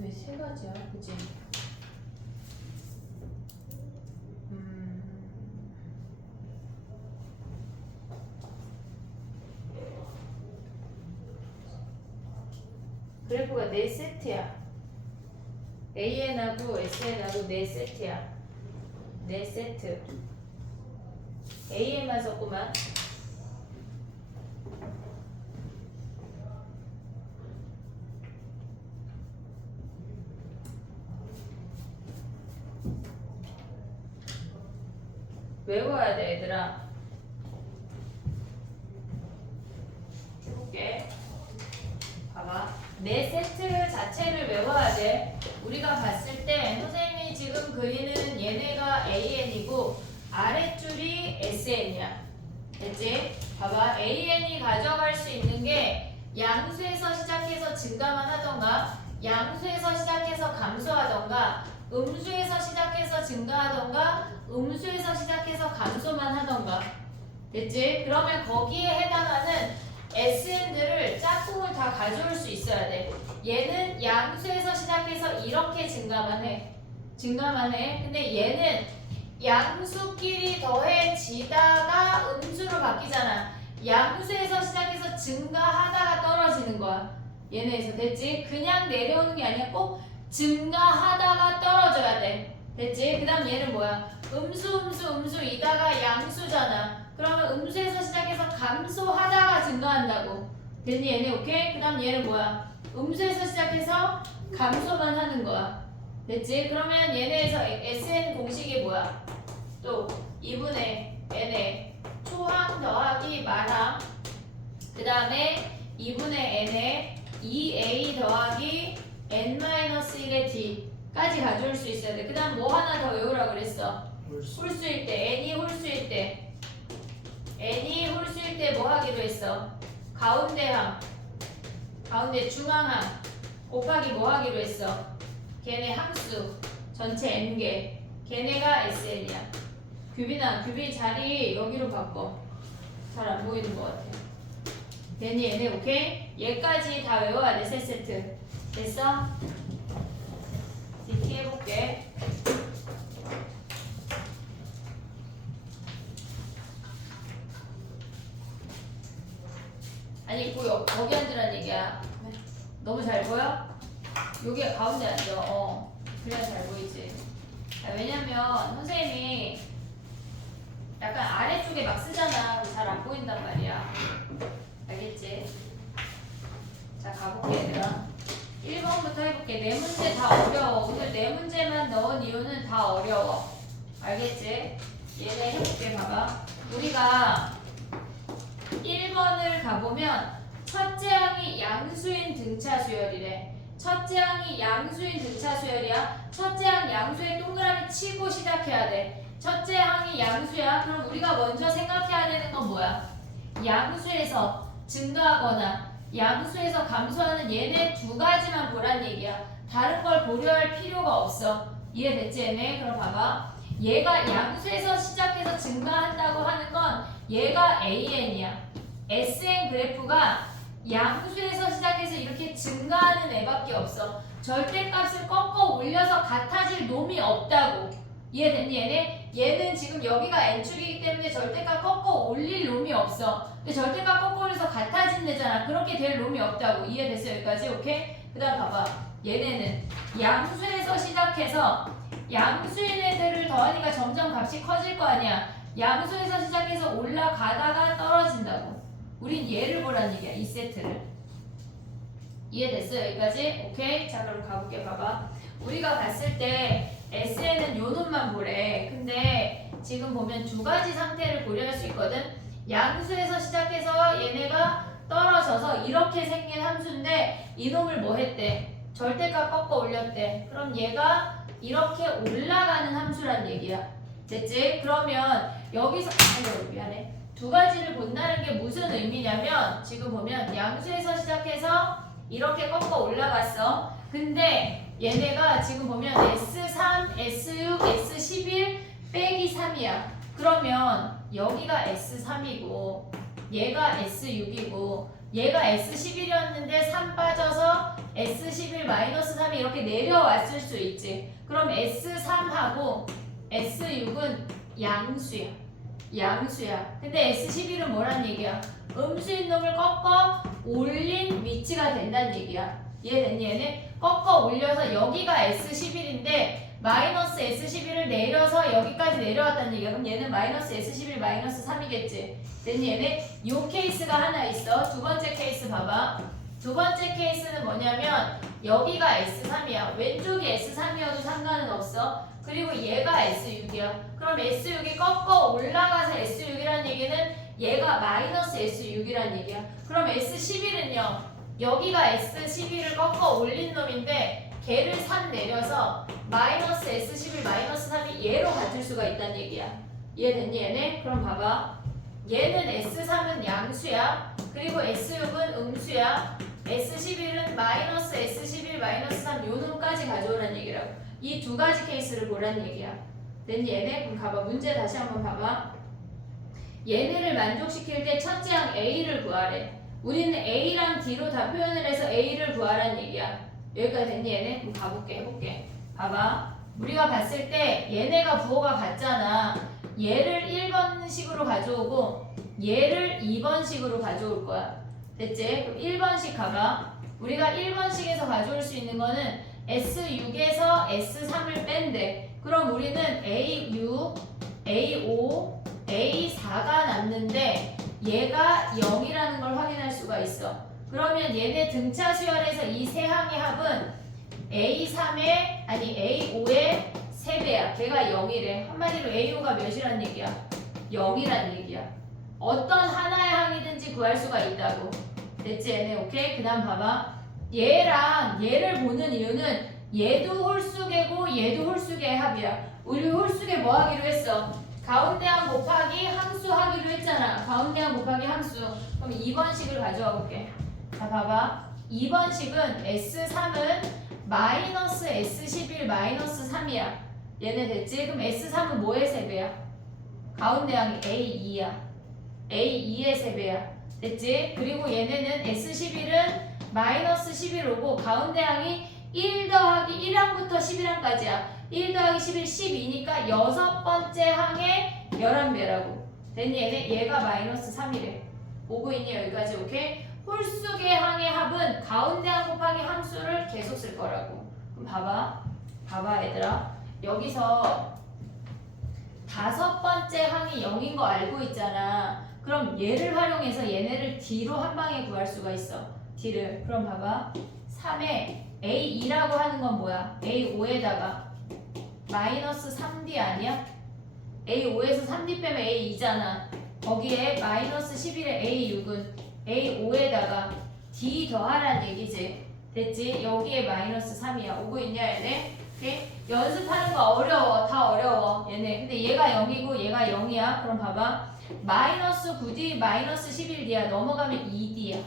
왜 세 가지야? 그치? 그래프가 4세트야. AN하고 SN하고 4세트야. 4세트. AN만 썼구만. 외워야 돼, 얘들아. 해볼게. 봐봐. 4세트 자체를 외워야 돼. 우리가 봤을 때 선생님이 지금 그리는 얘네가 AN이고 아랫줄이 SN이야. 됐지? 봐봐. AN이 가져갈 수 있는 게 양수에서 시작해서 증가만 하던가, 양수에서 시작해서 감소하던가, 음수에서 시작해서 증가하던가, 음수에서 시작해서 감소만 하던가. 됐지? 그러면 거기에 해당하는 SN들을 짝꿍을 다 가져올 수 있어야 돼. 얘는 양수에서 시작해서 이렇게 증가만 해. 근데 얘는 양수끼리 더해지다가 음수로 바뀌잖아. 양수에서 시작해서 증가하다가 떨어지는 거야. 얘네에서. 됐지? 그냥 내려오는 게 아니라 꼭 증가하다가 떨어져야 돼. 됐지? 그 다음 얘는 뭐야? 음수이다가 양수잖아. 그러면 음수에서 시작해서 감소하다가 증가한다고. 됐니? 얘네 오케이? 그 다음 얘는 뭐야? 음수에서 시작해서 감소만 하는 거야. 됐지? 그러면 얘네에서 SN 공식이 뭐야? 또 2분의 n의 초항 더하기 말항, 그 다음에 2분의 n의 2a 더하기 n-1의 d까지 가져올 수 있어야 돼. 그 다음 뭐 하나 더 외우라고 그랬어? 홀수일 때, n이 홀수일 때, n이 홀수일 때 뭐 하기로 했어? 가운데항, 가운데 중앙항 곱하기 뭐 하기로 했어? 걔네 항수 전체 n개, 걔네가 SN이야. 규빈아, 규빈 자리 여기로 바꿔. 잘 안 보이는 것 같아. 됐니? 얘네 오케이? 얘까지 다 외워야 돼. 3세트 됐어? DT 해볼게. 아니 거기 앉으란 얘기야. 너무 잘 보여? 여기 가운데 앉아. 그래야 잘 보이지. 왜냐면 선생님이 약간 아래쪽에 막 쓰잖아. 잘 안 보인단 말이야. 알겠지? 자, 가볼게 얘들아. 1번부터 해볼게. 네 문제 다 어려워. 오늘 네 문제만 넣은 이유는 다 어려워. 알겠지? 얘네 해볼게. 봐봐. 우리가 1번을 가보면 첫째 항이 양수인 등차 수열이래. 첫째 항이 양수인 등차 수열이야. 첫째 항 양수에 동그라미 치고 시작해야 돼. 첫째 항이 양수야. 그럼 우리가 먼저 생각해야 되는 건 뭐야? 양수에서 증가하거나 양수에서 감소하는 얘네 두 가지만 보란 얘기야. 다른 걸 고려할 필요가 없어. 이해됐지 얘네? 그럼 봐봐. 얘가 양수에서 시작해서 증가한다고 하는 건 얘가 AN이야. SN 그래프가 양수에서 시작해서 이렇게 증가하는 애밖에 없어. 절대값을 꺾어 올려서 같아질 놈이 없다고. 이해됐니 얘네? 얘는 지금 여기가 n축이기 때문에 절대값 꺾어 올릴 놈이 없어. 근데 절대값 꺾어 올려서 같아진대잖아. 그렇게 될 놈이 없다고. 이해됐어 여기까지? 오케이? 그 다음 봐봐. 얘네는 양수에서 시작해서 양수인 애들을 더하니까 점점 값이 커질 거 아니야. 양수에서 시작해서 올라가다가 떨어진다고. 우린 얘를 보란 얘기야. 이 세트를. 이해됐어 여기까지? 오케이? 자 그럼 가볼게. 봐봐. 우리가 봤을 때 SN은 요 놈만 보래. 근데 지금 보면 두 가지 상태를 고려할 수 있거든. 양수에서 시작해서 얘네가 떨어져서 이렇게 생긴 함수인데 이놈을 뭐 했대? 절대값 꺾어 올렸대. 그럼 얘가 이렇게 올라가는 함수란 얘기야. 됐지? 그러면 여기서 미안해. 두 가지를 본다는 게 무슨 의미냐면 지금 보면 양수에서 시작해서 이렇게 꺾어 올라갔어. 근데 얘네가 지금 보면 S3, S6, S11 빼기 3이야. 그러면 여기가 S3이고 얘가 S6이고 얘가 S11이었는데 3 빠져서 S11 마이너스 3이 이렇게 내려왔을 수 있지. 그럼 S3하고 S6은 양수야. 양수야. 근데 S11은 뭐란 얘기야? 음수인 놈을 꺾어 올린 위치가 된다는 얘기야. 이해됐니 얘네? 꺾어 올려서 여기가 S11인데 마이너스 S11을 내려서 여기까지 내려왔다는 얘기야. 그럼 얘는 마이너스 S11 마이너스 3이겠지. 됐니 얘네? 요 케이스가 하나 있어. 두 번째 케이스 봐봐. 두 번째 케이스는 뭐냐면 여기가 S3이야. 왼쪽이 S3이어도 상관은 없어. 그리고 얘가 S6이야. 그럼 S6이 꺾어 올라가서 S6이란 얘기는 얘가 마이너스 S6이란 얘기야. 그럼 S11은요. 여기가 S11을 꺾어 올린 놈인데 걔를 3 내려서 마이너스 S11 마이너스 3이 얘로 같을 수가 있다는 얘기야. 이해됐니 얘네? 그럼 봐봐. 얘는 S3은 양수야. 그리고 S6은 음수야. S11은 마이너스 S11 마이너스 3 요놈까지 가져오라는 얘기라고. 이 두 가지 케이스를 보라는 얘기야. 됐니 얘네? 그럼 봐봐. 문제 다시 한번 봐봐. 얘네를 만족시킬 때 첫째 항 A를 구하래. 우리는 A랑 D로 다 표현을 해서 A를 구하라는 얘기야. 여기까지 됐니 얘네? 그럼 가볼게. 해볼게. 봐봐. 우리가 봤을 때 얘네가 부호가 같잖아. 얘를 1번식으로 가져오고 얘를 2번식으로 가져올 거야. 됐지? 그럼 1번식 가봐. 우리가 1번식에서 가져올 수 있는 거는 S6에서 S3을 뺀대. 그럼 우리는 A6, A5, A4가 남는데 얘가 0이라는 걸 확인할 수가 있어. 그러면 얘네 등차 수열에서 이 세 항의 합은 A3의 아니 A5의 3배야. 걔가 0이래. 한마디로 A5가 몇이란 얘기야? 0이란 얘기야. 어떤 하나의 항이든지 구할 수가 있다고. 됐지 얘네? 오케이? 그 다음 봐봐. 얘랑 얘를 보는 이유는 얘도 홀수계고 얘도 홀수계의 합이야. 우리 홀수계 뭐 하기로 했어? 가운데 항 곱하기 항수 하기로 했잖아. 가운데 항 곱하기 항수. 그럼 2번식을 가져와 볼게. 자 봐봐. 2번식은 S3은 마이너스 S11 마이너스 3이야. 얘네 됐지? 그럼 S3은 뭐의 3배야? 가운데 항이 A2야. A2의 3배야. 됐지? 그리고 얘네는 S11은 마이너스 11오고 가운데 항이 1 더하기 1항부터 11항까지야. 1 더하기 11, 12니까 여섯 번째 항의 11배라고. 됐니 얘네? 얘가 마이너스 3이래. 오고 있니 여기까지? 오케이? 홀수계 항의 합은 가운데 항 곱하기 함수를 계속 쓸 거라고. 그럼 봐봐. 봐봐 얘들아. 여기서 다섯 번째 항이 0인 거 알고 있잖아. 그럼 얘를 활용해서 얘네를 D로 한 방에 구할 수가 있어. D를. 그럼 봐봐. 3에 A2라고 하는 건 뭐야? A5에다가 마이너스 3D 아니야? A5에서 3D 빼면 A2잖아. 거기에 마이너스 11에 A6은 A5에다가 D 더하란 얘기지. 됐지? 여기에 마이너스 3이야. 오고 있냐 얘네? 오케이? 연습하는 거 어려워. 다 어려워. 얘네. 근데 얘가 0이고 얘가 0이야. 그럼 봐봐. 마이너스 9D 마이너스 11D야. 넘어가면 2D야.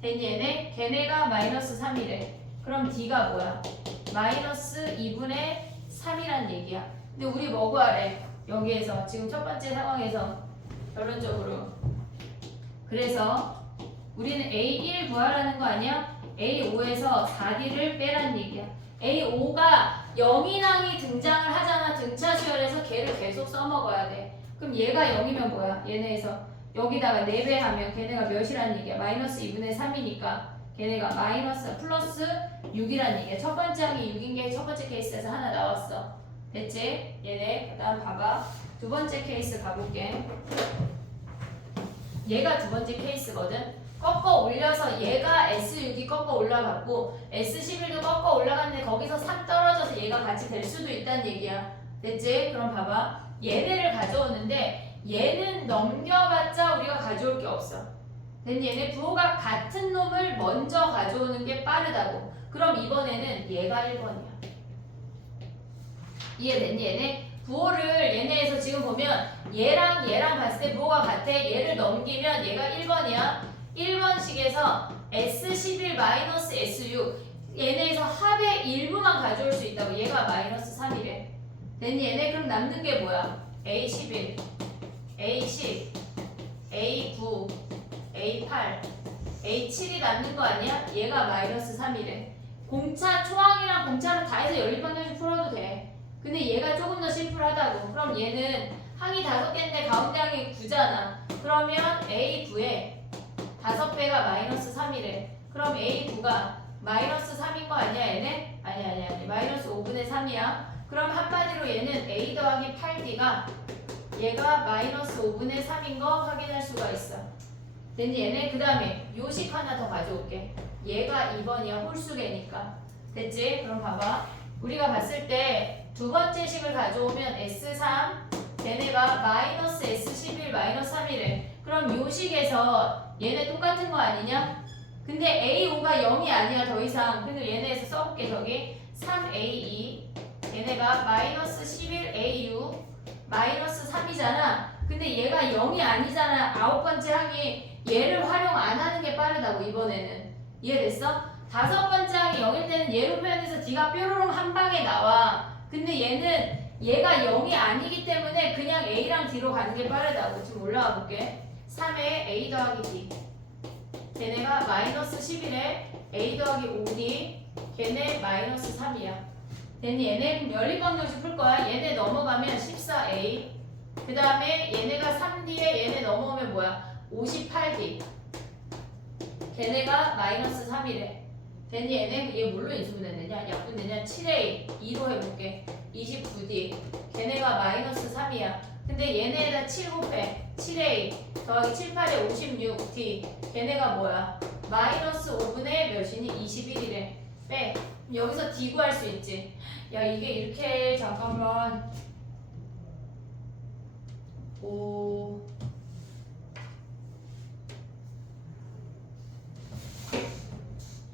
됐니 얘네? 걔네가 마이너스 3이래. 그럼 D가 뭐야? 마이너스 2분의 3이란 얘기야. 근데 우리 뭐 구하래? 여기에서 지금 첫 번째 상황에서 결론적으로 그래서 우리는 A1 구하라는 거 아니야? A5에서 4D를 빼란 얘기야. A5가 0인항이 등장을 하잖아. 등차 수열에서 걔를 계속 써먹어야 돼. 그럼 얘가 0이면 뭐야? 얘네에서 여기다가 4배 하면 걔네가 몇이란 얘기야? 마이너스 2분의 3이니까 걔네가 마이너스 플러스 6이란 얘기야. 첫 번째 항이 6인 게 첫 번째 케이스에서 하나 나왔어. 됐지? 얘네. 그 다음 봐봐. 두 번째 케이스 가볼게. 얘가 두 번째 케이스거든. 꺾어 올려서 얘가 S6이 꺾어 올라갔고 S11도 꺾어 올라갔는데 거기서 3 떨어져서 얘가 같이 될 수도 있다는 얘기야. 됐지? 그럼 봐봐. 얘네를 가져오는데 얘는 넘겨봤자 우리가 가져올 게 없어. 됐니? 얘네 부호가 같은 놈을 먼저 가져오는 게 빠르다고. 그럼 이번에는 얘가 1번이야. 이해됐니? 얘네? 부호를 얘네에서 지금 보면 얘랑 봤을 때 부호가 같아. 얘를 넘기면 얘가 1번이야. 1번식에서 S11 마이너스 S6 얘네에서 합의 일부만 가져올 수 있다고. 얘가 마이너스 3이래. 됐니? 얘네 그럼 남는 게 뭐야? A11, A10, A9, A8, A7이 남는 거 아니야? 얘가 마이너스 3이래. 공차, 초항이랑 공차는 다 해서 연립방정식 풀어도 돼. 근데 얘가 조금 더 심플하다고. 그럼 얘는 항이 5개인데 가운데 항이 9잖아. 그러면 A9에 5배가 마이너스 3이래. 그럼 A9가 마이너스 3인 거 아니야 얘네? 아니. 마이너스 5분의 3이야. 그럼 한마디로 얘는 A 더하기 8D가 얘가 마이너스 5분의 3인 거 확인할 수가 있어. 됐니? 얘네 그 다음에 요식 하나 더 가져올게. 얘가 2번이야. 홀수계니까. 됐지? 그럼 봐봐. 우리가 봤을 때 두 번째 식을 가져오면 S3 얘네가 마이너스 S11 마이너스 3이래. 그럼 요식에서 얘네 똑같은 거 아니냐? 근데 A5가 0이 아니야 더 이상. 근데 얘네에서 써볼게. 저기 3A2 얘네가 마이너스 11A6 마이너스 3이잖아. 근데 얘가 0이 아니잖아. 9번째 항이 얘를 활용 안 하는 게 빠르다고 이번에는. 이해됐어? 5번째 항이 0일 때는 얘로 표현해서 D가 뾰로롱 한 방에 나와. 근데 얘는 얘가 0이 아니기 때문에 그냥 A랑 D로 가는 게 빠르다고. 지금 올라와 볼게. 3에 A 더하기 D 걔네가 마이너스 11에 A 더하기 5D 걔네 마이너스 3이야. 됐니? 얘네 연립방정식 풀 거야. 얘네 넘어가면 14A 그 다음에 얘네가 3D에 얘네 넘어오면 뭐야? 58D 걔네가 마이너스 3이래. 됐니? 얘 뭘로 인수분해되냐? 약분되냐? 7A 2로 해볼게. 29D 걔네가 마이너스 3이야. 근데 얘네에다 7 곱해. 7A 더하기 7, 8에 56D 걔네가 뭐야? 마이너스 5분의 몇이니? 21이래. 빼. 여기서 D 구할 수 있지. 야 이게 이렇게 잠깐만 5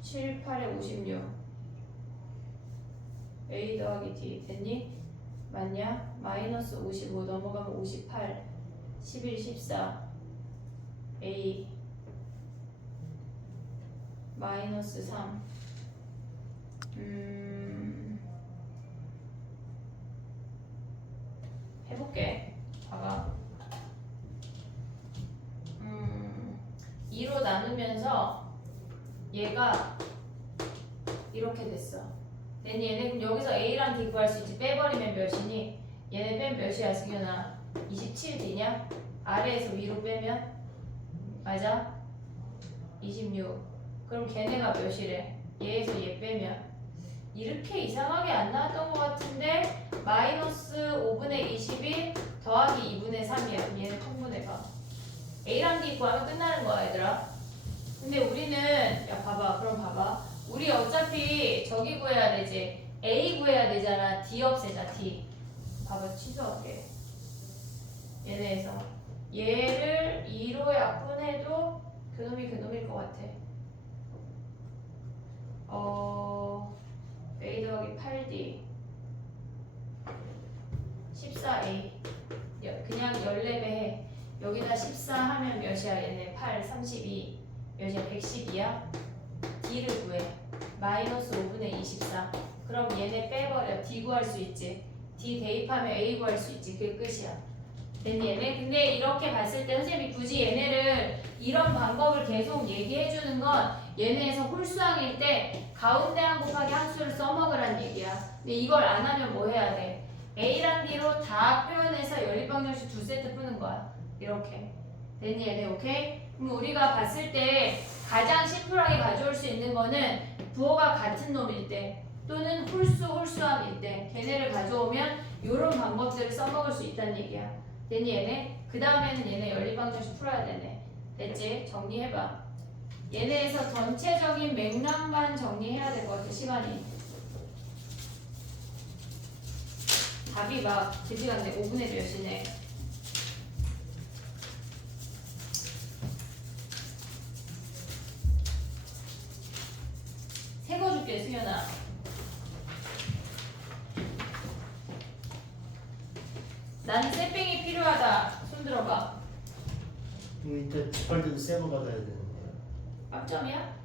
7, 8에 56 A 더하기 D 됐니? 맞냐? 마이너스 55 넘어가면 58 11, 14 A 마이너스 3 해볼게. 봐봐. 2로 나누면서 얘가 이렇게 됐어. 얘네 그럼 여기서 A랑 D 구할 수 있지. 빼버리면 몇이니? 얘네 빼면 몇이야 승현아? 27D냐? 아래에서 위로 빼면? 맞아? 26. 그럼 걔네가 몇이래? 얘에서 얘 빼면? 이렇게 이상하게 안 나왔던 것 같은데 마이너스 5분의 22 더하기 2분의 3이야. 그럼 얘네 통분해봐. A랑 D 구하면 끝나는 거야 얘들아. 근데 우리는 야 봐봐. 그럼 봐봐. 우리 어차피 저기 구해야 되지. A 구해야 되잖아. D 없애자. D. 봐봐. 취소할게. 얘네에서 얘를 2로 약분해도 그놈일 것 같아. A 더하기 8D 14A 그냥 14배 해. 여기다 14 하면 몇이야 얘네 8 32 몇이야 112야. D를 구해. 마이너스 5분의 24 그럼 얘네 빼버려. D 구할 수 있지. D 대입하면 A 구할 수 있지. 그게 끝이야. 됐니 얘네? 근데 이렇게 봤을 때 선생님이 굳이 얘네를 이런 방법을 계속 얘기해주는 건 얘네에서 홀수항일 때 가운데 항 곱하기 항수를 써먹으란 얘기야. 근데 이걸 안 하면 뭐 해야 돼? A랑 D로 다 표현해서 연립방정식 2세트 푸는 거야. 이렇게. 됐니 얘네? 오케이? 그럼 우리가 봤을 때 가장 심플하게 가져올 수 있는 거는 부호가 같은 놈일 때 또는 홀수함일 때 걔네를 가져오면 이런 방법들을 써먹을 수 있다는 얘기야. 됐니 얘네? 그 다음에는 얘네 연립방정식 풀어야 되네. 됐지? 정리해봐. 얘네에서 전체적인 맥락만 정리해야 될 것 같아. 시간이 답이 막 그지 같네. 5분의 몇이네. 새 거 줄게 승현아. 나는 쇠뱅이 필요하다. 손 들어봐. 이따 펄도 새거 받아야 되는데. 빵점이야?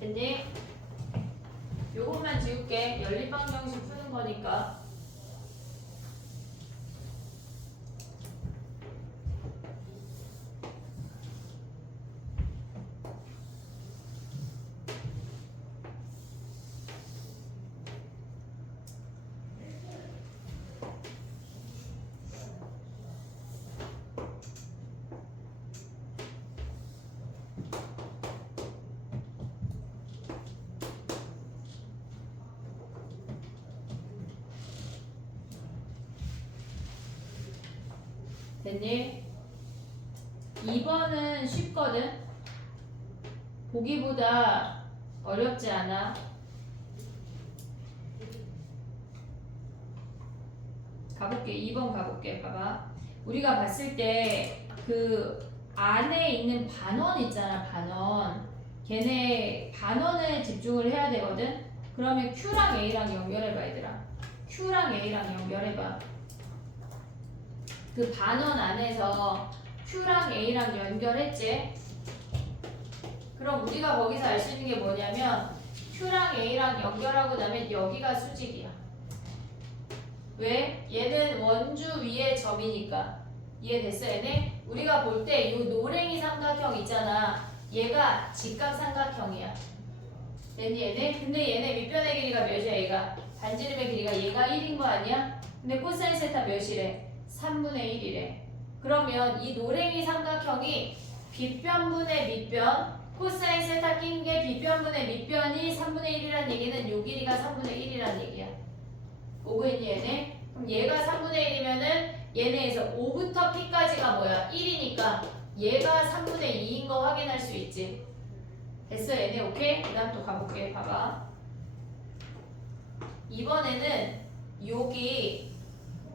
됐니? 요것만 지울게. 연립방정식 푸는 거니까. 됐니? 2번은 쉽거든? 보기보다 어렵지 않아. 가볼게. 2번 가볼게. 봐봐. 우리가 봤을 때 그 안에 있는 반원 있잖아. 반원. 걔네 반원에 집중을 해야 되거든? 그러면 Q랑 A랑 연결해봐 얘들아. Q랑 A랑 연결해봐. 그 반원 안에서 Q랑 A랑 연결했지? 그럼 우리가 거기서 알 수 있는 게 뭐냐면 Q랑 A랑 연결하고 나면 여기가 수직이야. 왜? 얘는 원주 위에 점이니까. 이해됐어 얘네? 우리가 볼 때 이 노랭이 삼각형 있잖아. 얘가 직각삼각형이야. 됐니 얘네? 근데 얘네 밑변의 길이가 몇이야 얘가? 반지름의 길이가 얘가 1인 거 아니야? 근데 코사인 세타 몇이래? 3분의 1이래. 그러면 이 노랭이 삼각형이 빗변분의 밑변, 코사인 세타 낀 게 빗변분의 밑변이 3분의 1이란 얘기는 요 길이가 3분의 1이란 얘기야. 오고 있니 얘네? 그럼 얘가 3분의 1이면은 얘네에서 5부터 P까지가 뭐야? 1이니까 얘가 3분의 2인 거 확인할 수 있지. 됐어 얘네 오케이? 그 다음 또 가볼게. 봐봐. 이번에는 여기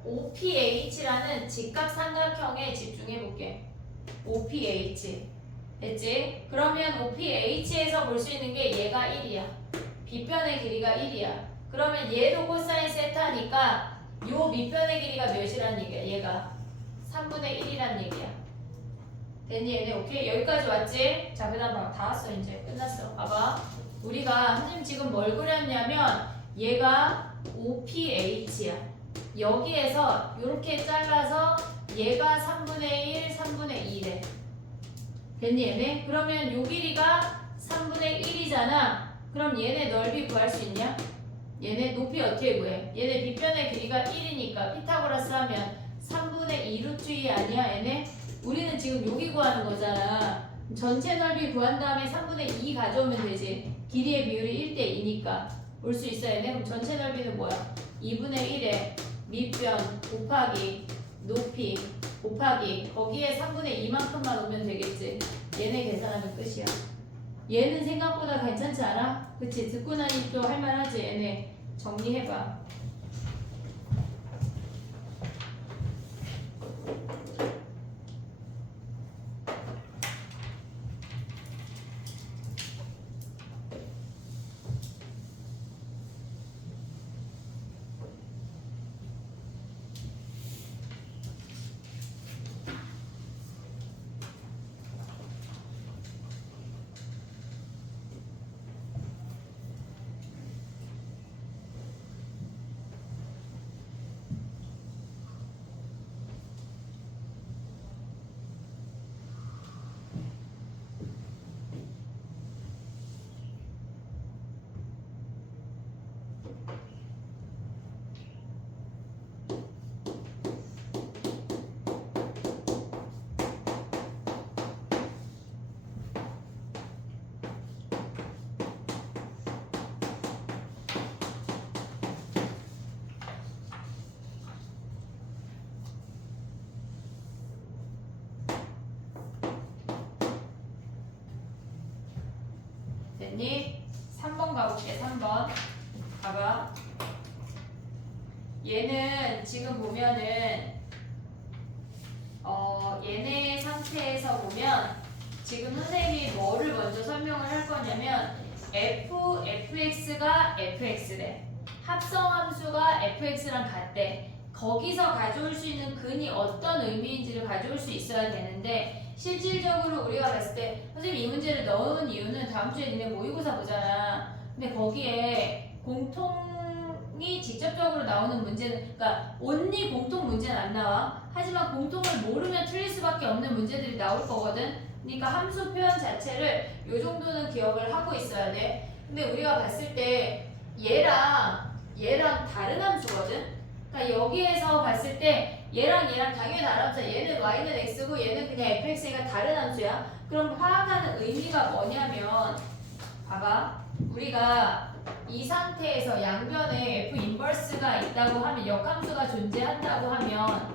OPH라는 직각삼각형에 집중해볼게. OPH 됐지? 그러면 OPH에서 볼 수 있는 게 얘가 1이야. 빗변의 길이가 1이야. 그러면 얘도 코사인 세타니까 요 밑변의 길이가 몇이란 얘기야? 얘가 3분의 1이란 얘기야. 됐니 얘네? 오케이? 여기까지 왔지? 자 그 다음 다 왔어 이제 끝났어. 봐봐. 우리가 선생님 지금 뭘 그렸냐면 얘가 OPH야. 여기에서 이렇게 잘라서 얘가 3분의 1, 3분의 2래. 됐니 얘네? 그러면 요 길이가 3분의 1이잖아. 그럼 얘네 넓이 구할 수 있냐? 얘네 높이 어떻게 구해? 얘네 빗변의 길이가 1이니까 피타고라스 하면 3분의 2 루트 2 아니야 얘네? 우리는 지금 여기 구하는 거잖아. 전체 넓이 구한 다음에 3분의 2 가져오면 되지. 길이의 비율이 1대 2니까 올 수 있어 얘네? 그럼 전체 넓이는 뭐야? 2분의 1에 밑변 곱하기 높이 곱하기 거기에 3분의 2만큼만 오면 되겠지. 얘네 계산하면 끝이야. 얘는 생각보다 괜찮지 않아? 그치? 듣고 나니 또 할만하지? 얘네 정리해봐. 됐니? 3번 가볼게. 3번 봐봐. 얘는 지금 보면은 얘네 상태에서 보면 지금 선생님이 뭐를 먼저 설명을 할 거냐면 fx가 fx래. 합성함수가 fx랑 같대. 거기서 가져올 수 있는 근이 어떤 의미인지를 가져올 수 있어야 되는데 실질적으로 우리가 봤을 때 선생님 이 문제를 넣은 이유는 다음 주에 니네 모의고사 보잖아. 근데 거기에 공통이 직접적으로 나오는 문제는 그러니까 온리 공통 문제는 안 나와. 하지만 공통을 모르면 틀릴 수밖에 없는 문제들이 나올 거거든. 그러니까 함수 표현 자체를 요 정도는 기억을 하고 있어야 돼. 근데 우리가 봤을 때 얘랑 다른 함수거든. 그러니까 여기에서 봤을 때 얘랑 당연히 다른 함수야. 얘는 y는 x고 얘는 그냥 fx가 다른 함수야. 그럼 파악하는 의미가 뭐냐면 봐봐. 우리가 이 상태에서 양변에 f 인버스가 있다고 하면 역함수가 존재한다고 하면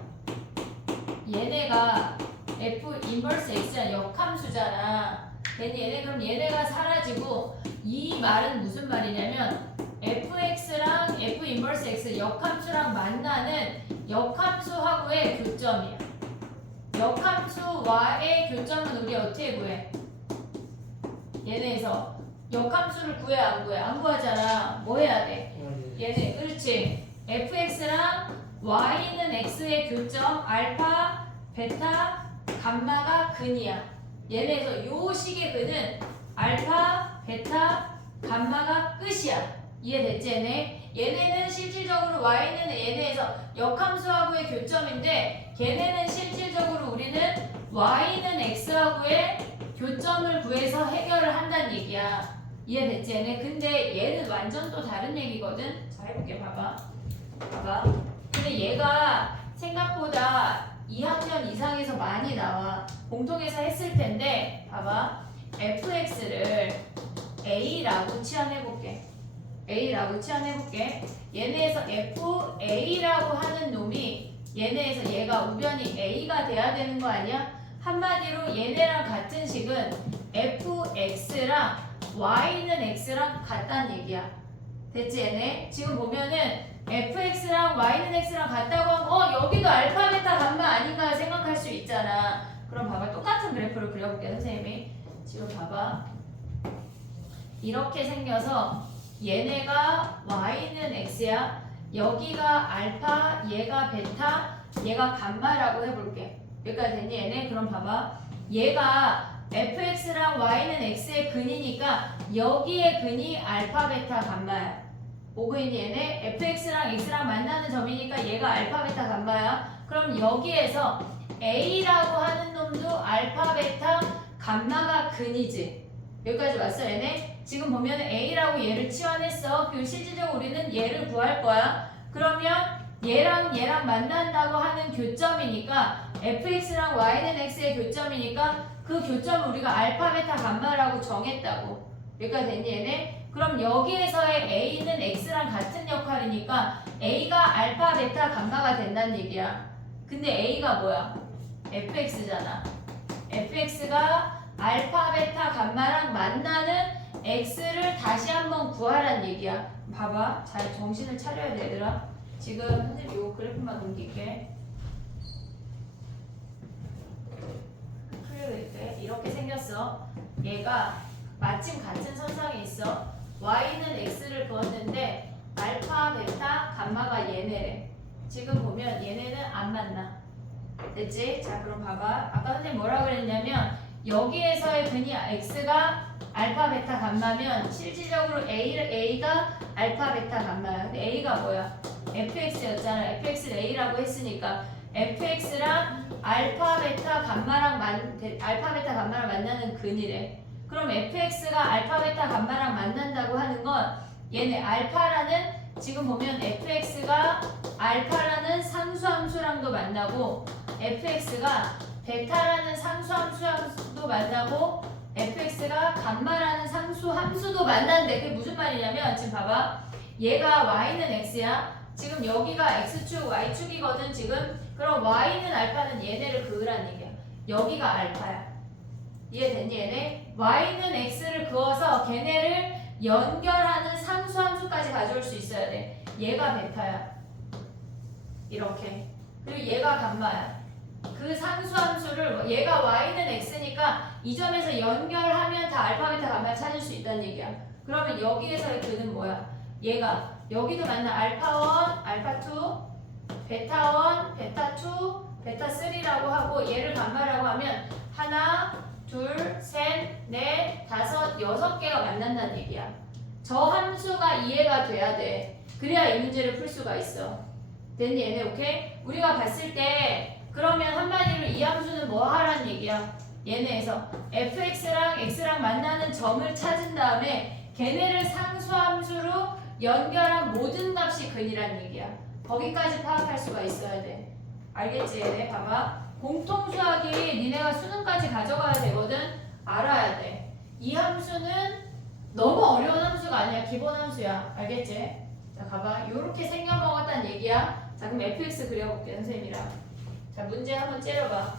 얘네가 f 인버스 x야 역함수잖아. 그럼 얘네가 사라지고 이 말은 무슨 말이냐면 fx랑 f 인버스 x 역함수랑 만나는 역함수하고의 교점이야. 역함수와의 교점은 우리 어떻게 구해? 얘네에서 역함수를 구해 안 구해? 안 구하잖아. 뭐 해야 돼? 얘네 그렇지. fx랑 y는 x의 교점 알파, 베타, 감마가 근이야. 얘네에서 요 식의 근은 알파, 베타, 감마가 끝이야. 이해됐지 얘네? 얘네는 실질적으로 y는 얘네에서 역함수하고의 교점인데 걔네는 실질적으로 우리는 y는 x하고의 교점을 구해서 해결을 한다는 얘기야. 이해됐지 얘네? 근데 얘는 완전 또 다른 얘기거든. 자 해볼게. 봐봐. 근데 얘가 생각보다 2학년 이상에서 많이 나와. 공통에서 했을 텐데 봐봐. fx를 a라고 치환해볼게. 얘네에서 fa라고 하는 놈이 얘네에서 얘가 우변이 a가 돼야 되는 거 아니야? 한마디로 얘네랑 같은 식은 fx랑 y는 x랑 같다는 얘기야. 됐지 얘네? 지금 보면은 fx랑 y는 x랑 같다고 하면 여기도 알파, 베타, 감마 아닌가 생각할 수 있잖아. 그럼 봐봐. 똑같은 그래프를 그려볼게 선생님이. 지금 봐봐. 이렇게 생겨서 얘네가 y는 x야. 여기가 알파, 얘가 베타, 얘가 감마라고 해볼게. 여기까지 됐니 얘네? 그럼 봐봐. 얘가 fx랑 y는 x의 근이니까 여기의 근이 알파, 베타, 감마야. 오고 있니 얘네? fx랑 x랑 만나는 점이니까 얘가 알파, 베타, 감마야. 그럼 여기에서 a라고 하는 놈도 알파, 베타, 감마가 근이지. 여기까지 왔어 얘네? 지금 보면 a라고 얘를 치환했어. 그리고 실질적으로 우리는 얘를 구할 거야. 그러면 얘랑 만난다고 하는 교점이니까 fx랑 y는 x의 교점이니까 그 교점을 우리가 알파, 베타, 감마라고 정했다고. 여기까지 됐니 얘네? 그럼 여기에서의 a는 x랑 같은 역할이니까 a가 알파, 베타, 감마가 된다는 얘기야. 근데 a가 뭐야? fx잖아. fx가 알파, 베타, 감마랑 만나는 x를 다시 한번 구하란 얘기야. 봐봐. 잘 정신을 차려야 돼 얘들아. 지금 선생님 요 그래프만 옮길게. 클릭해. 이렇게 생겼어. 얘가 마침 같은 선상에 있어. y는 x를 그었는데 알파, 베타, 감마가 얘네래. 지금 보면 얘네는 안 만나. 됐지? 자 그럼 봐봐. 아까 선생님 뭐라 그랬냐면 여기에서의 근이 x가 알파, 베타, 감마면 실질적으로 a가 알파, 베타, 감마야. 근데 a가 뭐야? fx였잖아. fx를 a라고 했으니까 fx랑 알파, 베타, 감마랑 만나는 근이래. 그럼 fx가 알파, 베타, 감마랑 만난다고 하는 건 얘네 알파라는 지금 보면 fx가 알파라는 상수함수랑도 만나고 fx가 베타라는 상수함수랑도 만나고 fx가 감마라는 상수함수도 만나는데 그게 무슨 말이냐면 지금 봐봐. 얘가 y는 x야. 지금 여기가 x축, y축이거든 지금. 그럼 y는 알파는 얘네를 그으란 얘기야. 여기가 알파야. 이해됐니 얘네? y는 x를 그어서 걔네를 연결하는 상수함수까지 가져올 수 있어야 돼. 얘가 베타야. 이렇게. 그리고 얘가 감마야. 그 상수함수를 얘가 y는 x니까 이 점에서 연결하면 다 알파, 베타, 감마를 찾을 수 있다는 얘기야. 그러면 여기에서의 근은 뭐야? 얘가 여기도 만나 알파1, 알파2, 베타1, 베타2, 베타 3라고 하고 얘를 감마라고 하면 하나, 둘, 셋, 넷, 다섯, 6개가 만난다는 얘기야. 저 함수가 이해가 돼야 돼. 그래야 이 문제를 풀 수가 있어. 됐니 얘네 오케이? 우리가 봤을 때 그러면 한마디로 이 함수는 뭐 하라는 얘기야? 얘네에서 fx랑 x랑 만나는 점을 찾은 다음에 걔네를 상수함수로 연결한 모든 값이 근이란 얘기야. 거기까지 파악할 수가 있어야 돼. 알겠지 얘네? 봐봐. 공통수학이 니네가 수능까지 가져가야 되거든? 알아야 돼. 이 함수는 너무 어려운 함수가 아니야. 기본 함수야. 알겠지? 자 가봐. 요렇게 생겨먹었다는 얘기야. 자 그럼 fx 그려볼게 선생님이랑. 자 문제 한번 째려봐.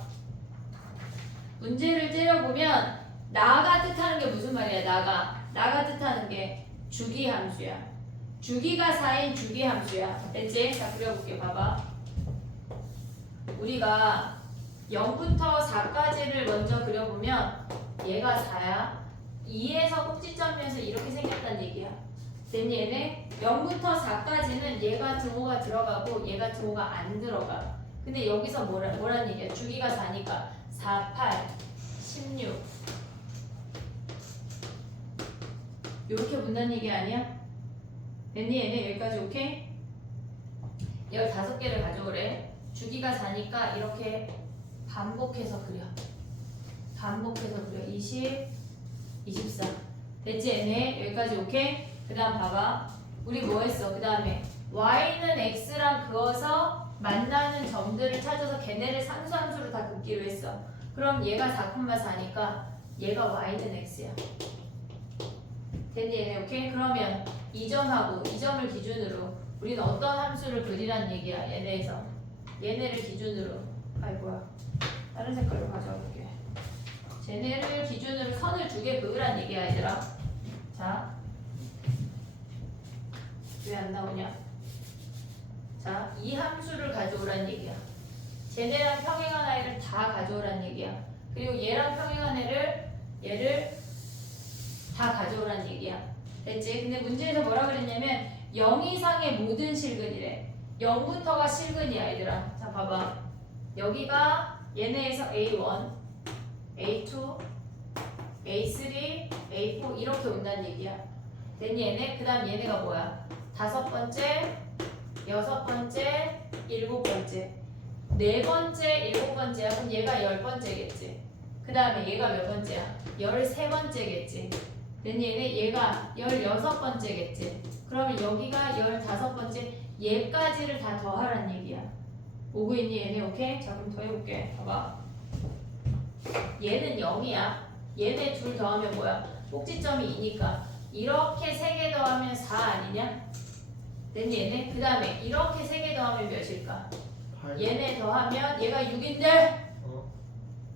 문제를 째려보면 나가 뜻하는 게 무슨 말이야? 나가 뜻하는 게 주기함수야. 주기가 4인 주기함수야. 됐지? 자 그려볼게. 봐봐. 우리가 0부터 4까지를 먼저 그려보면 얘가 4야. 2에서 꼭지점에서 이렇게 생겼다는 얘기야. 됐니 얘네? 0부터 4까지는 얘가 등호가 들어가고 얘가 등호가 안 들어가. 근데 여기서 뭐란 얘기야? 주기가 4니까 4, 8, 16 요렇게 본다는 얘기 아니야? 됐니 얘네? 여기까지 오케이? 15개를 가져오래. 주기가 4니까 이렇게 반복해서 그려. 20, 24 됐지 얘네? 여기까지 오케이? 그 다음 봐봐. 우리 뭐 했어? 그 다음에 y는 x랑 그어서 만나는 점들을 찾아서 걔네를 상수함수로 다 긋기로 했어. 그럼 얘가 4,4니까 얘가 y는 x야. 됐니 얘네? 오케이? 그러면 이 점하고 이 점을 기준으로 우리는 어떤 함수를 그리라는 얘기야. 얘네에서 얘네를 기준으로 아이고야 다른 색깔로 가져와 볼게. 쟤네를 기준으로 선을 2개 그으란 얘기야 얘들아. 자 왜 안 나오냐? 자, 이 함수를 가져오란 얘기야. 쟤네랑 평행한 아이를 다 가져오란 얘기야. 그리고 얘랑 평행한 얘를 다 가져오란 얘기야. 됐지? 근데 문제에서 뭐라 그랬냐면 0 이상의 모든 실근이래. 0부터가 실근이야 얘들아. 자 봐봐. 여기가 얘네에서 A1, A2, A3, A4 이렇게 온다는 얘기야. 됐니 얘네? 그 다음 얘네가 뭐야? 5번째, 6번째, 7번째 4번째, 7번째야. 그럼 얘가 10번째겠지. 그 다음에 얘가 몇 번째야? 13번째겠지. 됐니 얘네? 얘가 16번째겠지. 그러면 여기가 15번째 얘까지를 다 더하란 얘기야. 오고 있니 얘네? 오케이? 자 그럼 더 해볼게. 봐봐. 얘는 0이야. 얘네 둘 더하면 뭐야? 꼭지점이 2니까 이렇게 3개 더하면 4 아니냐? 됐니 얘네? 그 다음에 이렇게 3개 더하면 몇일까? 8. 얘네 더하면 얘가 6인데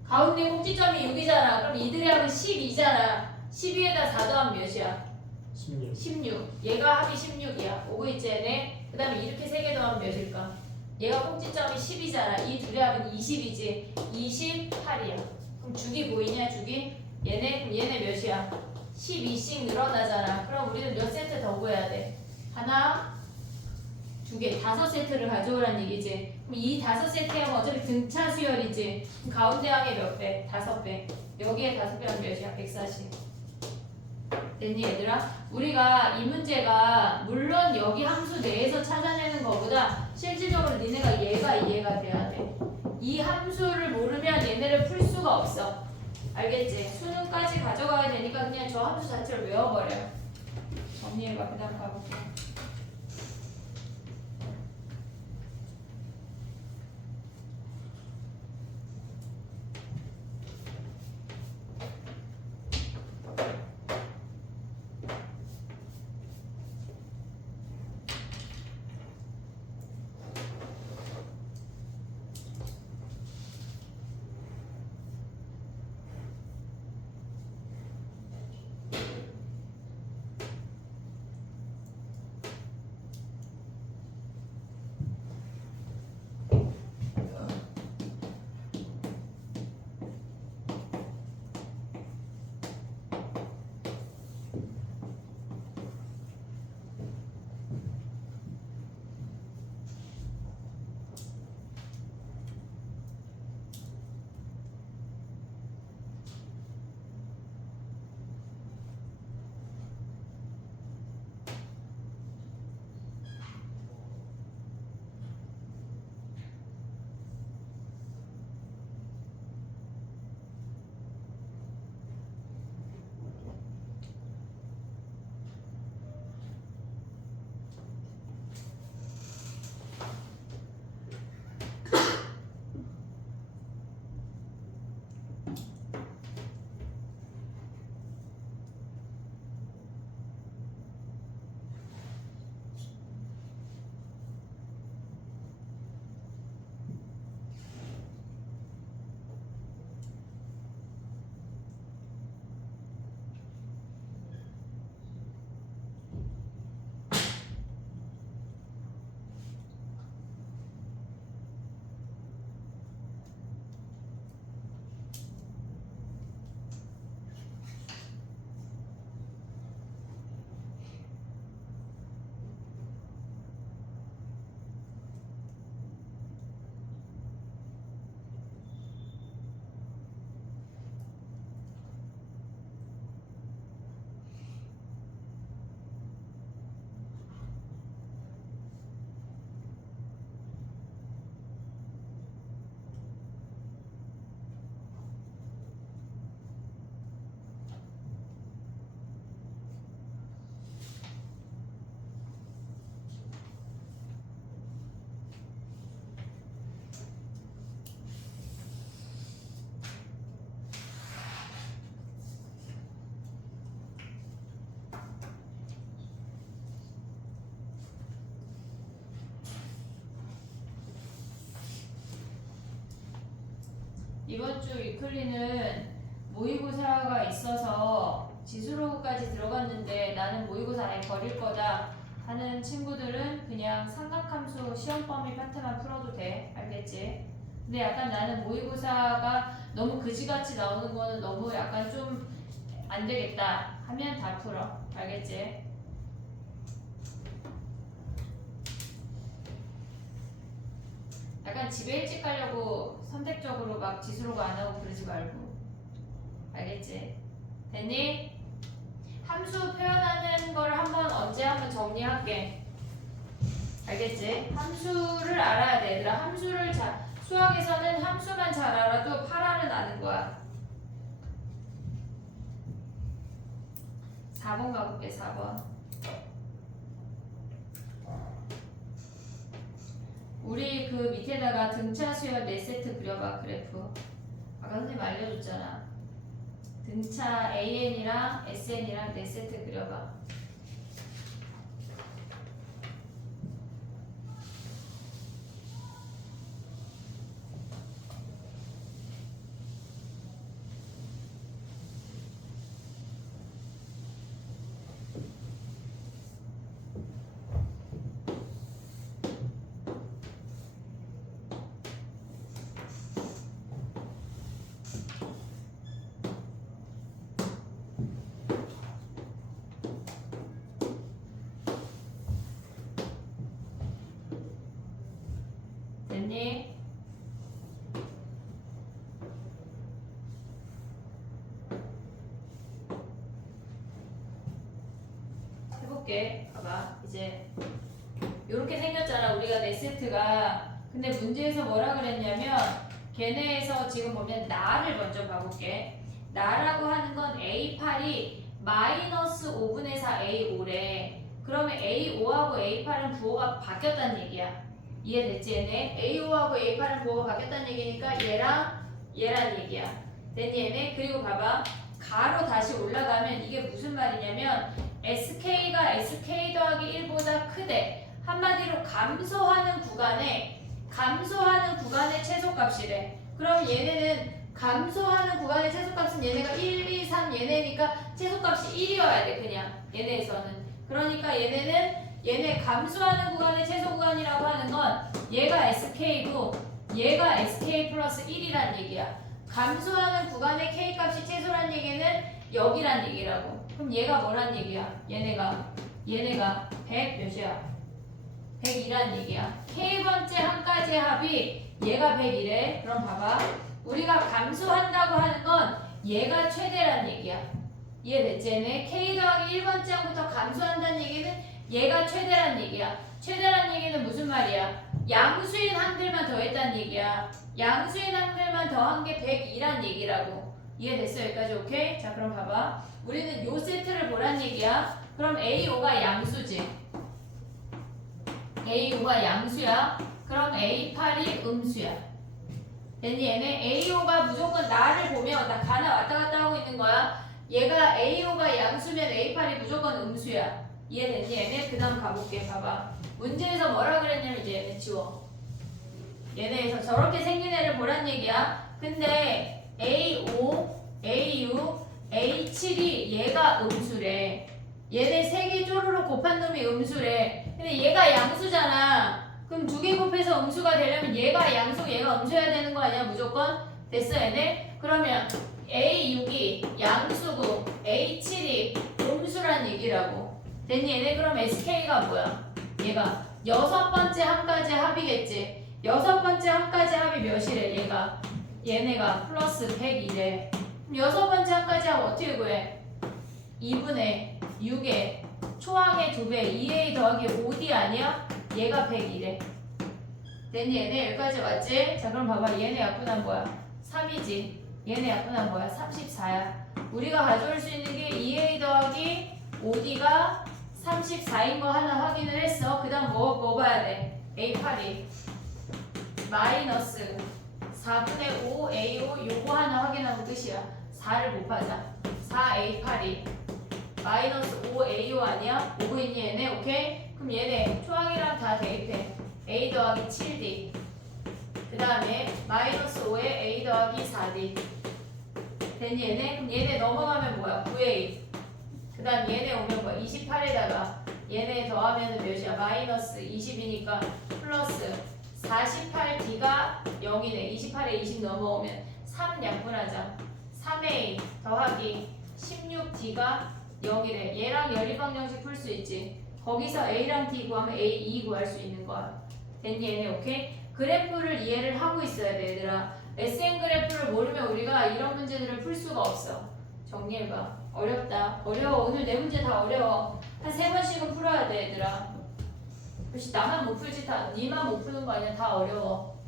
가운데 꼭지점이 6이잖아. 그럼 이들이 합은 12잖아. 12에다 4 더하면 몇이야? 16. 16. 얘가 합이 16이야. 오고 있지 얘네? 그 다음에 이렇게 3개 더하면 몇일까? 얘가 꼭지점이 10이잖아. 이 둘의 합은 20이지. 28이야. 그럼 주기 보이냐 주기? 얘네? 그럼 얘네 몇이야? 12씩 늘어나잖아. 그럼 우리는 몇 세트 더 구해야 돼? 하나, 2개, 5세트를 가져오란 얘기지. 그럼 이 5세트에 하면 어차피 등차 수열이지. 그럼 가운데 항에 몇 배? 5배. 여기에 5배면 몇이야? 140. 됐니 얘들아? 우리가 이 문제가 물론 여기 함수 내에서 찾아내는 것보다 실질적으로 니네가 얘가 이해가 돼야 돼. 이 함수를 모르면 얘네를 풀 수가 없어. 알겠지? 수능까지 가져가야 되니까 그냥 저 함수 자체를 외워버려. 정리해봐. 그 다음 가볼게. 이번 주 위클리는 모의고사가 있어서 지수로까지 들어갔는데 나는 모의고사 아예 버릴 거다 하는 친구들은 그냥 삼각함수 시험 범위 파트만 풀어도 돼. 알겠지? 근데 약간 나는 모의고사가 너무 그지같이 나오는 거는 너무 약간 좀 안 되겠다 하면 다 풀어. 알겠지? 약간 집에 일찍 가려고 선택적으로 막 지수로가 안 하고 그러지 말고. 알겠지? 됐니? 함수 표현하는 걸 언제 한번 정리할게. 알겠지? 함수를 알아야 돼. 얘들아, 함수를 수학에서는 함수만 잘 알아도 8알은 아는 거야. 4번 가볼게. 4번. 우리 그 밑에다가 등차 수열 4세트 그려봐. 그래프. 아까 선생님 알려줬잖아. 등차 AN이랑 SN이랑 4세트 그려봐. 됐니? 해볼게. 봐봐. 이제 요렇게 생겼잖아. 우리가 4세트가. 근데 문제에서 뭐라 그랬냐면 걔네에서 지금 보면 나를 먼저 봐볼게. 나라고 하는 건 A8이 마이너스 5분의 4 A5래. 그러면 A5하고 A8은 부호가 바뀌었다는 얘기야. 이해됐지 얘네? A5하고 A8은 부호가 바뀌었다는 얘기니까 얘랑 얘란 얘기야. 됐니 얘네? 그리고 봐봐. 가로 다시 올라가면 이게 무슨 말이냐면 SK가 SK 더하기 1보다 크대. 한마디로 감소하는 구간의 최소값이래. 그럼 얘네는 감소하는 구간의 최소값은 얘네가 1, 2, 3 얘네니까 최소값이 1이어야 돼. 그냥 얘네에서는. 그러니까 얘네 감소하는 구간의 최소 구간이라고 하는 건 얘가 SK고 얘가 SK 플러스 1이란 얘기야. 감소하는 구간의 K값이 최소란 얘기는 여기란 얘기라고. 그럼 얘가 뭐란 얘기야? 얘네가 100 몇이야? 102란 얘기야. K번째 한 가지 합이 얘가 100이래. 그럼 봐봐. 우리가 감소한다고 하는 건 얘가 최대란 얘기야. 이해됐지? 얘네 K 더하기 1번째 항부터 감소한다는 얘기는 얘가 최대란 얘기야. 최대란 얘기는 무슨 말이야? 양수인 항들만 더했다는 얘기야. 양수인 항들만 더한 게 102란 얘기라고. 이해됐어? 여기까지 오케이? 자 그럼 봐봐. 우리는 요 세트를 보란 얘기야. 그럼 A5가 양수지. A5가 양수야. 그럼 A8이 음수야. 됐니? 얘네 A5가 무조건 나를 보면 나 가나 왔다 갔다 하고 있는 거야. 얘가 A5가 양수면 A8이 무조건 음수야. 이해됐니? 얘네 그 다음 가볼게. 봐봐. 문제에서 뭐라 그랬냐면 이제 얘네 지워. 얘네에서 저렇게 생긴 애를 보란 얘기야. 근데 A5, A6, A7이 얘가 음수래. 얘네 세 개 쪼르르 곱한 놈이 음수래. 근데 얘가 양수잖아. 그럼 두 개 곱해서 음수가 되려면 얘가 양수, 얘가 음수여야 되는 거 아니야? 무조건? 됐어 얘네? 그러면 A6이 양수고 A7이 음수란 얘기라고. 됐니 얘네? 그럼 SK가 뭐야? 얘가 6번째 한까지 합이겠지. 6번째 한까지 합이 몇이래 얘가? 얘네가 플러스 100이래. 그럼 6번째 한까지 합 어떻게 구해? 2분의 6에 초항의 2배 2a 더하기 5d 아니야? 얘가 100이래. 됐니? 얘네 여기까지 왔지? 자 그럼 봐봐. 얘네 약분한 뭐야? 3이지. 얘네 약분한 뭐야? 34야. 우리가 가져올 수 있는 게 2a 더하기 5d가 34인 거 하나 확인을 했어. 그 다음 뭐 봐야 돼? A8이 마이너스 4분의 5a5 요거 하나 확인하고 끝이야. 4를 곱하자. 4a8이 마이너스 5a5 아니야? 5 있니 얘네? 오케이? 그럼 얘네 초항이랑 다 대입해. a 더하기 7d 그 다음에 마이너스 5에 a 더하기 4d 된 얘네. 그럼 얘네 넘어가면 뭐야? 9a. 그 다음 얘네 오면 뭐야? 28에다가 얘네 더하면 몇이야? 마이너스 20이니까 플러스 48d가 0이네. 28에 20 넘어오면 3 약분하자. 3a 더하기 16d가 0이래. 얘랑 연립방정식 풀 수 있지. 거기서 a랑 d 구하면 a, 2 구할 수 있는 거야. 됐니 얘네? 오케이? 그래프를 이해를 하고 있어야 돼 얘들아. SN 그래프를 모르면 우리가 이런 문제들을 풀 수가 없어. 정리해봐. 어렵다. 어려워. 오늘 네 문제 다 어려워. 한 3번씩은 풀어야 돼 얘들아. 혹시 나만 못 풀지 다 니만 못 푸는 거 아니야. 다 어려워.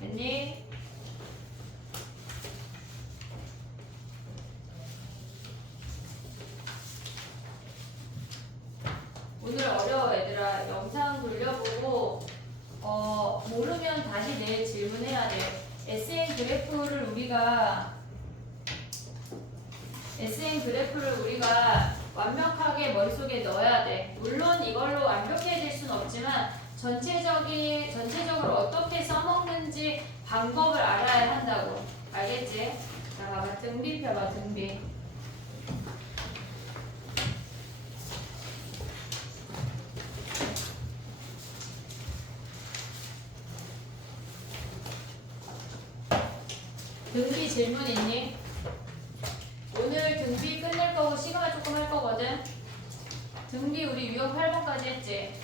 됐니? 오늘 어려워 얘들아. 영상 돌려보고 모르면 다시 내일 질문해야 돼. SN 그래프를 우리가 완벽하게 머릿속에 넣어야 돼. 물론 이걸로 완벽해질 순 없지만 전체적으로 어떻게 써먹는지 방법을 알아야 한다고. 알겠지? 자, 봐봐. 등비 펴봐. 등비. 등비 질문 있니? 오늘 등비 끝낼 거고 시그마 조금 할 거거든. 등비 우리 유형 8번까지 했지.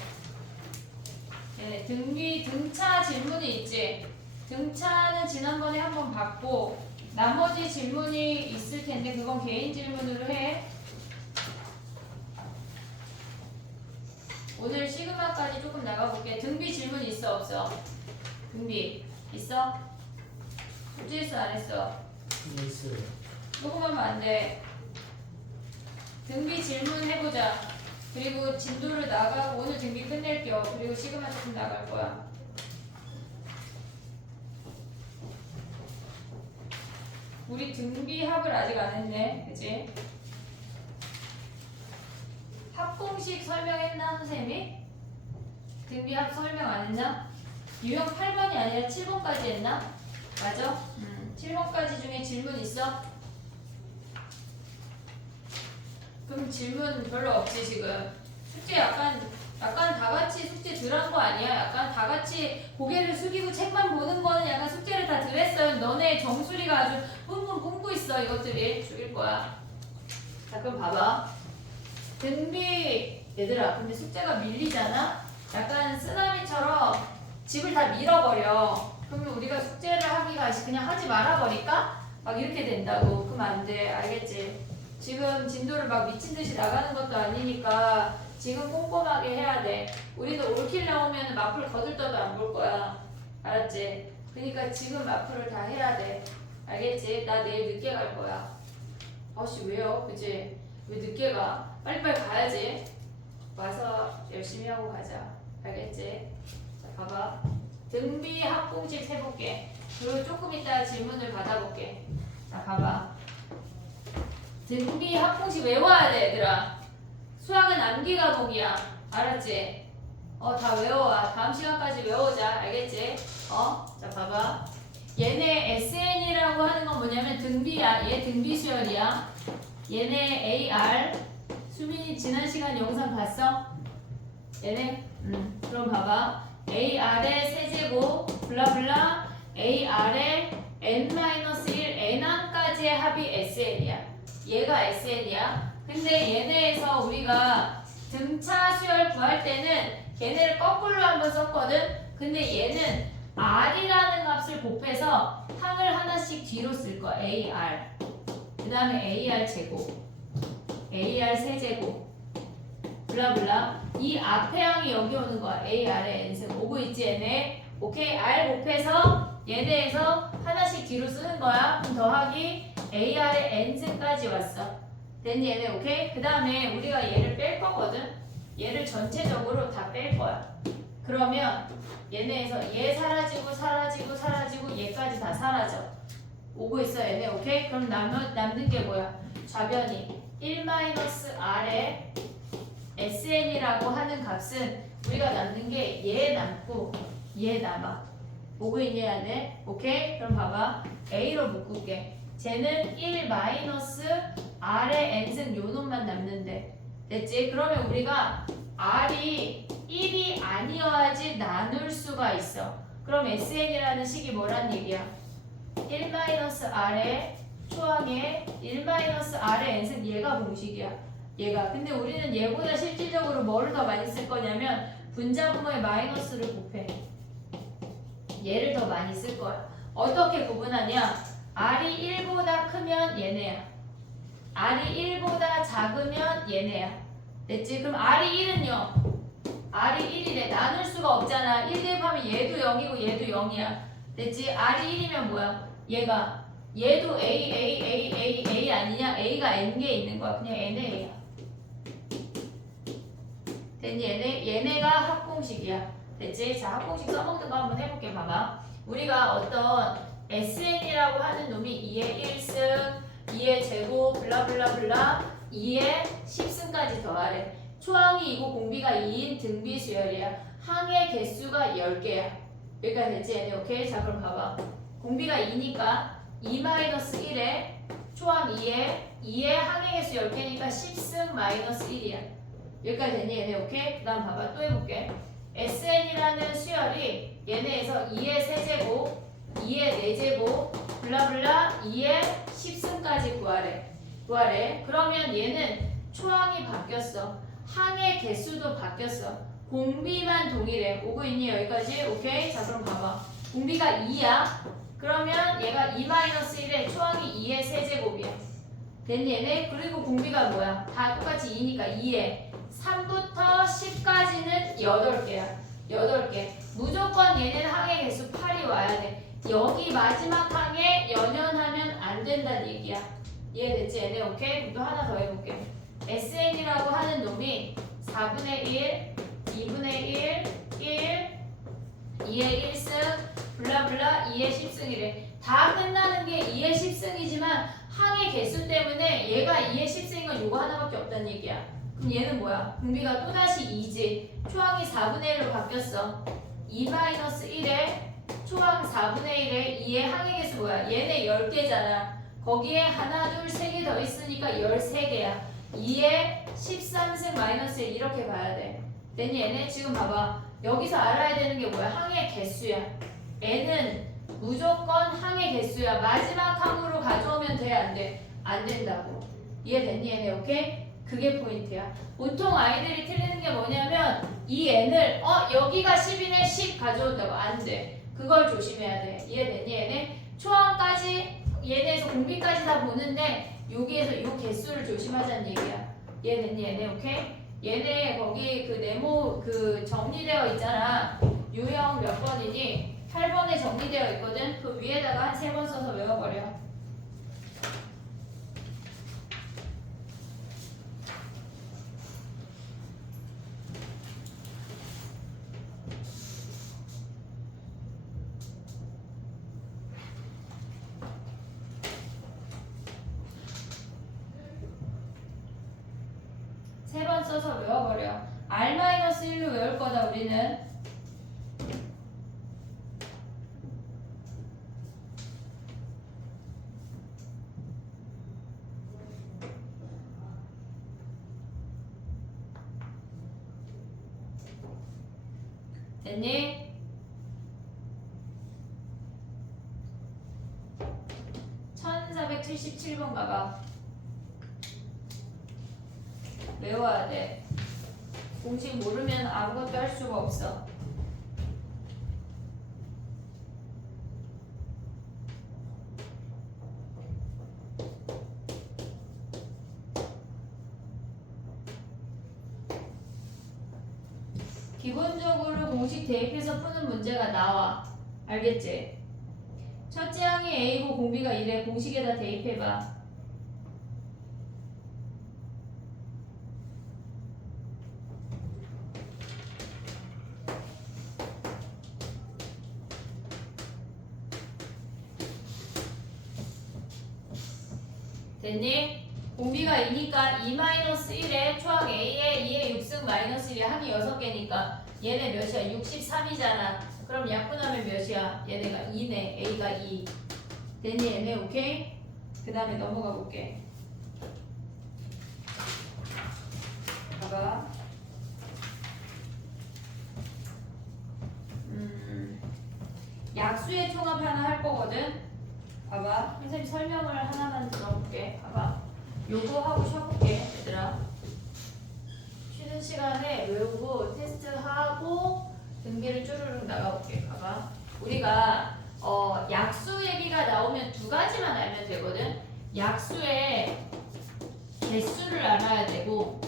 네, 등비 등차 질문이 있지. 등차는 지난번에 한번 봤고 나머지 질문이 있을 텐데 그건 개인 질문으로 해. 오늘 시그마까지 조금 나가볼게. 등비 질문 있어 없어? 등비 있어? 어찌 안 했어? 있어요. 녹음하면 안 돼. 등비 질문 해보자. 그리고 진도를 나가고 오늘 등비 끝낼게요. 그리고 시그마 조금 나갈 거야. 우리 등비 합을 아직 안 했네. 그치? 합공식 설명했나 선생님이? 등비 합 설명 안 했나? 유형 8번이 아니라 7번까지 했나? 맞아? 7번까지 중에 질문 있어? 그럼 질문 별로 없지 지금. 숙제 약간 다 같이 숙제 덜 한 거 아니야? 약간 다 같이 고개를 숙이고 책만 보는 거는 약간 숙제를 다 덜 했어요. 너네 정수리가 아주 뿜뿜 뿜고 있어. 이것들이 죽일 거야. 자 그럼 봐봐. 등비 얘들아 근데 숙제가 밀리잖아? 약간 쓰나미처럼 집을 다 밀어버려. 그러면 우리가 숙제를 하기가 그냥 하지 말아버릴까? 막 이렇게 된다고. 그럼 안 돼. 알겠지? 지금 진도를 막 미친 듯이 나가는 것도 아니니까 지금 꼼꼼하게 해야 돼. 우리도 올킬 나오면 마플 거들떠도 안 볼 거야. 알았지? 그러니까 지금 마플을 다 해야 돼. 알겠지? 나 내일 늦게 갈 거야. 아씨 왜요? 그치? 왜 늦게 가? 빨리빨리 가야지. 와서 열심히 하고 가자. 알겠지? 자 봐봐. 등비 합공식 세볼게. 그리고 조금 이따 질문을 받아볼게. 자 봐봐. 등비 합공식 외워야 돼 얘들아. 수학은 암기 과목이야. 알았지? 다 외워와. 다음 시간까지 외우자. 알겠지? 자 봐봐. 얘네 SN이라고 하는 건 뭐냐면 등비야. 얘 등비 수열이야. 얘네 AR. 수민이 지난 시간 영상 봤어? 얘네? 그럼 봐봐. AR의 세제곱 블라블라 AR의 N-1 N항까지의 합이 SN이야. 얘가 SN이야. 근데 얘네에서 우리가 등차 수열 구할 때는 얘네를 거꾸로 한번 썼거든? 근데 얘는 R이라는 값을 곱해서 항을 하나씩 뒤로 쓸 거야. AR. 그 다음에 AR 제곱. AR 세제곱. 블라블라. 이 앞에 항이 여기 오는 거야. AR의 N승. 오고 있지 얘네? 오케이. R 곱해서 얘네에서 하나씩 뒤로 쓰는 거야. 그럼 더하기 AR의 N승까지 왔어. 됐니 얘네? 오케이? 그 다음에 우리가 얘를 뺄 거거든? 얘를 전체적으로 다 뺄 거야. 그러면 얘네에서 얘 사라지고 사라지고 사라지고 얘까지 다 사라져. 오고 있어 얘네. 오케이? 그럼 남는 게 뭐야? 좌변이 1-R의 SN이라고 하는 값은 우리가 남는 게 얘 남고 얘 남아. 오고 있니 얘네? 오케이? 그럼 봐봐. A로 묶을게. 쟤는 1-R의 N승 요 놈만 남는데. 됐지? 그러면 우리가 R이 1이 아니어야지 나눌 수가 있어. 그럼 SN이라는 식이 뭐란 얘기야? 1-R의 초항에 1-R의 N승 얘가 공식이야. 얘가. 근데 우리는 얘보다 실질적으로 뭐를 더 많이 쓸 거냐면 분자분모의 마이너스를 곱해. 얘를 더 많이 쓸 거야. 어떻게 구분하냐? R이 1보다 크면 얘네야. R이 1보다 작으면 얘네야. 됐지? 그럼 R이 1은요? R이 1이래. 나눌 수가 없잖아. 1 대입하면 얘도 0이고 얘도 0이야. 됐지? R이 1이면 뭐야? 얘도 A 아니냐? A가 N개 있는 거야. 그냥 N의 A야. 됐니? 얘네가 합공식이야. 됐지? 자, 합공식 써먹는 거 한번 해볼게. 봐봐. 우리가 어떤 SN이라고 하는 놈이 2의 1승, 2의 제곱, 블라블라블라, 2의 10승까지 더하래. 초항이 2고 공비가 2인 등비 수열이야. 항의 개수가 10개야. 여기까지 됐지? 얘네 오케이? 자 그럼 봐봐. 공비가 2니까 2-1에 초항 2의 항의 개수 10개니까 10승 마이너스 1이야. 여기까지 됐니? 얘네 오케이? 그 다음 봐봐. 또 해볼게. SN이라는 수열이 얘네에서 2의 세제곱, 2의 4제곱, 블라블라 2의 10승까지 구하래. 그러면 얘는 초항이 바뀌었어. 항의 개수도 바뀌었어. 공비만 동일해. 오고 있니? 여기까지? 오케이? 자 그럼 봐봐. 공비가 2야. 그러면 얘가 2-1에 초항이 2의 세제곱이야. 됐니 얘네? 그리고 공비가 뭐야? 다 똑같이 2니까 2에 3부터 10까지는 8개야. 8개. 무조건 얘네는 항의 개수 8이 와야 돼. 여기 마지막 항에 연연하면 안 된다는 얘기야. 이해됐지? 얘네 오케이? 또 하나 더 해볼게. SN이라고 하는 놈이 4분의 1, 2분의 1, 2의 1승, 블라블라 2의 10승이래. 다 끝나는 게 2의 10승이지만 항의 개수 때문에 얘가 2의 10승인 건 요거 하나밖에 없다는 얘기야. 그럼 얘는 뭐야? 공비가 또다시 2지. 초항이 4분의 1로 바뀌었어. 2-1에 초항 4분의 1에 2의 항의 개수 뭐야? 얘네 10개잖아. 거기에 하나, 둘, 세 개 더 있으니까 13개야. 2의 13승 마이너스 1 이렇게 봐야 돼. 됐니? 얘네 지금 봐봐. 여기서 알아야 되는 게 뭐야? 항의 개수야. N은 무조건 항의 개수야. 마지막 항으로 가져오면 돼? 안 돼? 안 된다고. 이해됐니? 얘네 오케이? 그게 포인트야. 보통 아이들이 틀리는 게 뭐냐면 이 N을 여기가 10이네 10 가져온다고. 안 돼. 그걸 조심해야 돼. 이해됐니 얘네? 초항까지 얘네에서 공비까지 다 보는데 여기에서 요 개수를 조심하자는 얘기야. 이해됐니 얘네? 오케이? 얘네 거기 그 네모 그 정리되어 있잖아. 유형 몇 번이니? 8번에 정리되어 있거든. 그 위에다가 한 3번 써서 외워버려. 세 번 써서 외워버려. R-1로 외울 거다 우리는. 됐니? (1477번) 가봐. 외워야 돼. 공식 모르면 아무것도 할 수가 없어. 기본적으로 공식 대입해서 푸는 문제가 나와. 알겠지? 첫째 항이 A고 공비가 이래. 공식에다 대입해봐. 됐니? 공비가 2니까 2-1에 초항 A에 2에 6승 마이너스 1에 항이 6개니까 얘네 몇이야? 63이잖아. 그럼 약분하면 몇이야? 얘네가 2네. A가 2. 됐니 얘네? 오케이? 그 다음에 넘어가 볼게. 봐봐. 약수의 총합 하나 할 거거든. 봐봐. 선생님 설명을 하나만 들어볼게. 봐봐. 요거 하고 쉬어볼게. 얘들아. 쉬는 시간에 외우고 테스트하고 등비를 쭈르륵 나가볼게. 봐봐. 우리가 약수 얘기가 나오면 두 가지만 알면 되거든. 약수의 개수를 알아야 되고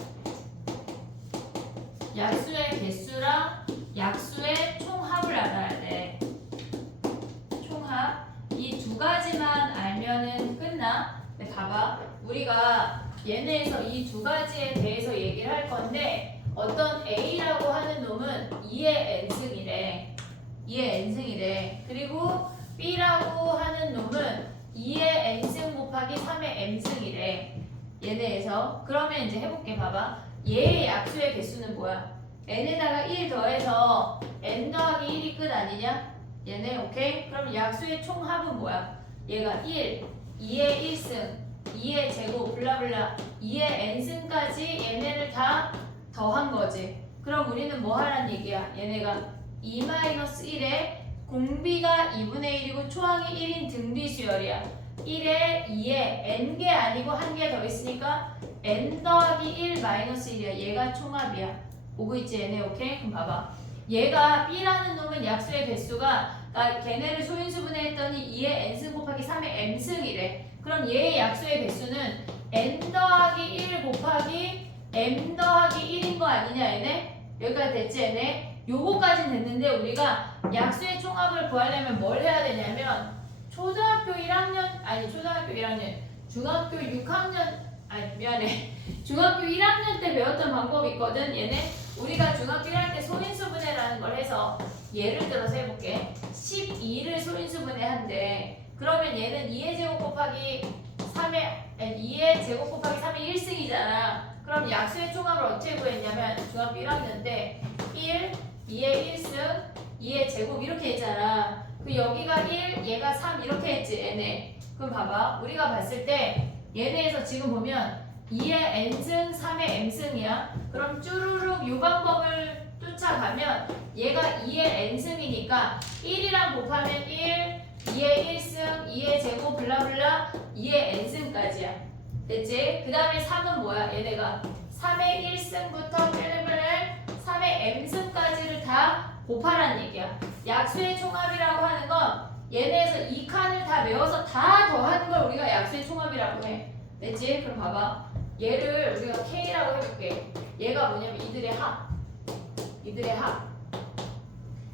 약수의 개수랑 약수의 총합을 알아야 돼. 총합. 이 두 가지만 알면은 끝나. 근데 봐봐. 우리가 얘네에서 이 두 가지에 대해서 얘기를 할 건데 어떤 A라고 하는 놈은 2의 n승이래. 2의 n승이래. 그리고 B라고 하는 놈은 2의 n승 곱하기 3의 m승이래. 얘네에서. 그러면 이제 해볼게. 봐봐. 얘의 약수의 개수는 뭐야? n에다가 1 더해서 n 더하기 1이 끝 아니냐? 얘네 오케이? 그럼 약수의 총합은 뭐야? 얘가 1, 2의 1승, 2의 제곱, 블라블라 2의 n승까지 얘네를 다 더한 거지. 그럼 우리는 뭐 하란 얘기야? 얘네가 2-1에 공비가 2분의 1이고 초항이 1인 등비수열이야. 1에 2에 n개 아니고 한 개 더 있으니까 n 더하기 1 마이너스 1이야. 얘가 총합이야. 오고 있지 얘네 오케이? 그럼 봐봐. 얘가 B라는 놈은 약수의 개수가 걔네를 소인수분해 했더니 2의 n승 곱하기 3의 m승이래. 그럼 얘의 약수의 개수는 n 더하기 1 곱하기 m 더하기 1인 거 아니냐 얘네? 여기까지 됐지 얘네? 요거까진 됐는데 우리가 약수의 총합을 구하려면 뭘 해야 되냐면 초등학교 1학년 아니 초등학교 1학년 중학교 6학년 아니 미안해 중학교 1학년 때 배웠던 방법이 있거든 얘네. 우리가 중학교 1학년 때 소인수분해라는 걸 해서 예를 들어서 해볼게. 12를 소인수분해한대. 그러면 얘는 2의 제곱 곱하기 2의 제곱 곱하기 3의 1승이잖아. 그럼 약수의 총합을 어떻게 구했냐면 중학교 1학년 때 1, 2의 1승, 2의 제곱 이렇게 했잖아. 그 여기가 1, 얘가 3 이렇게 했지 얘네. 그럼 봐봐. 우리가 봤을 때 얘네에서 지금 보면 2의 n승, 3의 m승이야. 그럼 쭈루룩 이 방법을 쫓아가면 얘가 2의 n승이니까 1이랑 곱하면 1, 2의 1승, 2의 제곱 블라블라 2의 n승까지야. 됐지? 그 다음에 3은 뭐야? 얘네가 3의 1승부터 뺄뺄뺄 3의 m승까지를 다 곱하라는 얘기야. 약수의 총합이라고 하는 건 얘네에서 이 칸을 다 외워서 다 더하는 걸 우리가 약수의 총합이라고 해. 됐지? 그럼 봐봐. 얘를 우리가 K라고 해볼게. 얘가 뭐냐면 이들의 합. 이들의 합.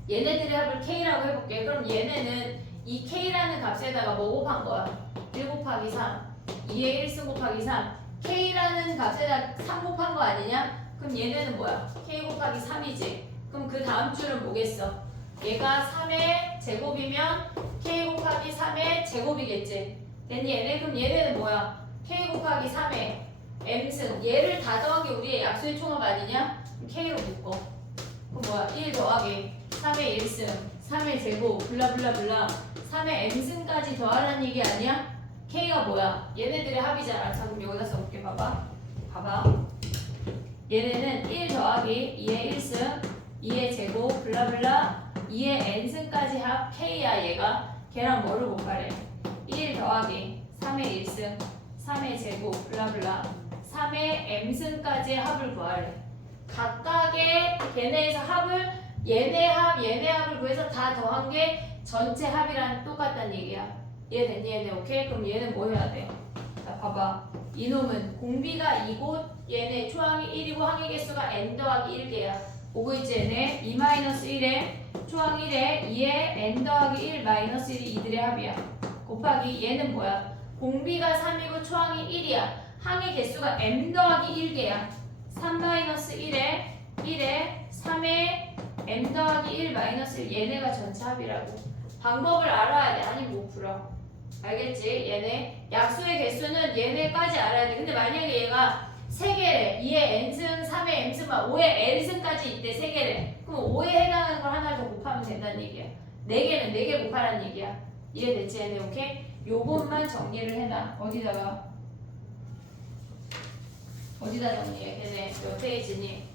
얘네들의 합을 K라고 해볼게. 그럼 얘네는 이 K라는 값에다가 뭐 곱한 거야? 1 곱하기 3. 2의 1승 곱하기 3. K라는 값에다 3 곱한 거 아니냐? 그럼 얘네는 뭐야? K 곱하기 3이지. 그럼 그 다음 줄은 뭐겠어? 얘가 3의 제곱이면 K 곱하기 3의 제곱이겠지. 됐니 얘네? 그럼 얘네는 뭐야? K 곱하기 3의 M승. 얘를 다 더한 게 우리의 약수의 총합 아니냐? K로 묶어. 그럼 뭐야? 1 더하기 3의 1승, 3의 제곱, 블라블라블라 3의 M승까지 더하라는 얘기 아니야? K가 뭐야? 얘네들의 합이잖아. 자, 그럼 여기다 써볼게. 봐봐. 봐봐. 얘네는 1 더하기 2의 1승, 2의 제곱, 블라블라 2의 n승까지 합 K야 얘가. 걔랑 뭐를 곱하래? 1 더하기 3의 1승, 3의 제곱, 블라블라 3의 m승까지의 합을 구하래. 각각의 걔네에서 합을 얘네 합을 구해서 다 더한 게 전체 합이랑 똑같다는 얘기야. 얘 됐니? 얘네 오케이? 그럼 얘는 뭐 해야 돼? 자 봐봐. 이놈은 공비가 2고 얘네 초항이 1이고 항의 개수가 n 더하기 1개야. 오고 있지 얘네? 2-1에 초항 1에 2에 n 더하기 1 마이너스 1이 이들의 합이야. 곱하기 얘는 뭐야? 공비가 3이고 초항이 1이야. 항의 개수가 m 더하기 1개야. 3-1에 3에 m 더하기 1 마이너스 1 얘네가 전체 합이라고. 방법을 알아야 돼. 아니면 못 풀어. 알겠지? 얘네 약수의 개수는 얘네까지 알아야 돼. 근데 만약에 얘가 3개래. 2의 n승, 3의 m승, 5의 l승까지 있대. 3개래. 그럼 5에 해당하는 걸 하나 더 곱하면 된다는 얘기야. 4개는 4개 곱하라는 얘기야. 이해됐지? 얘네 오케이? 요것만 정리를 해놔. 어디다 정리해? 걔네 몇 페이지니?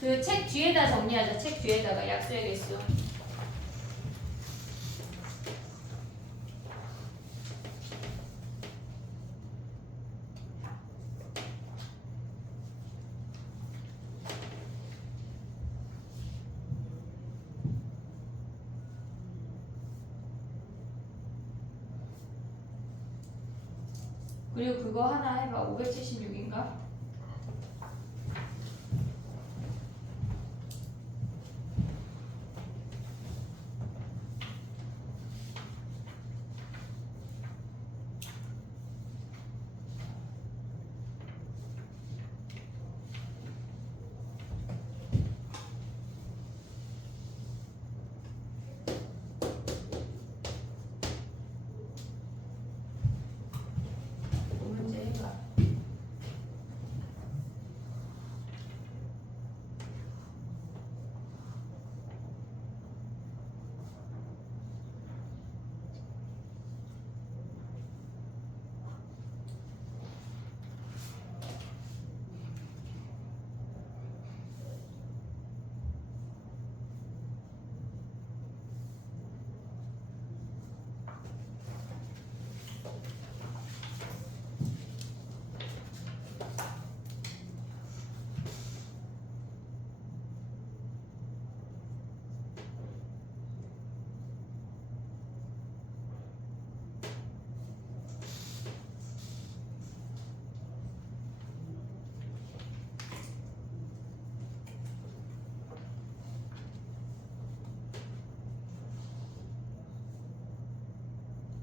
그 책 뒤에다 정리하자. 책 뒤에다가 약수의 개수. 그리고 그거 하나 해봐. 576인가? 문제 해봐.